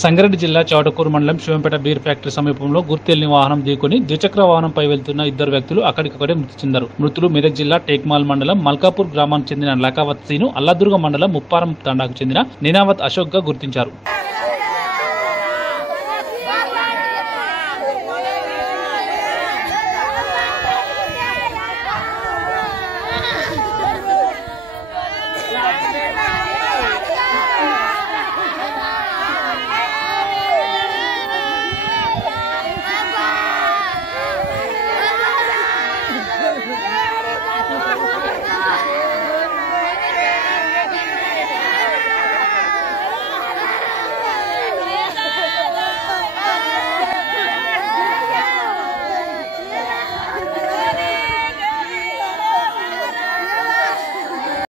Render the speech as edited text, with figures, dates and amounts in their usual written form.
సంగారెడ్డి జిల్లా చౌటకూరు మండలం Shivampet beer factory సమీపంలో గుర్తెల్ని వాహనం ఢీకొని ద్విచక్ర వాహనంపై వెళ్తున్న ఇద్దరు వ్యక్తులు అక్కడికక్కడే మృతి చెందారు. మృతులు మెదక్ జిల్లా టేక్మాల్ మండలం మల్కాపూర్ గ్రామానికి చెందిన లకావత్ సీను, అల్లాదుర్గ మండలం ముప్పారం తండాకు చెందిన నినావత్ అశోక్ గా గుర్తించారు.